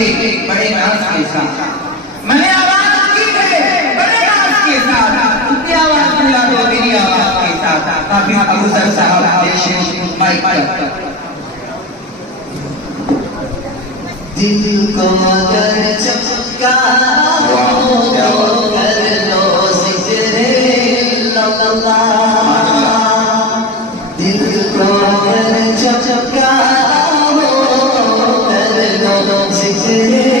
कीजिए बड़े नाज के साथ। मैंने आवाज की है बड़े नाज के साथ, उतनी आवाज मिला दो मेरी आवाज के साथ। काफी अबू सर साहब पेश माइक पर। दिल को अगर चमका हो तो कर लो जिक्रे अल्लाह। दिल को अगर चमका हो कर लो जिक्रे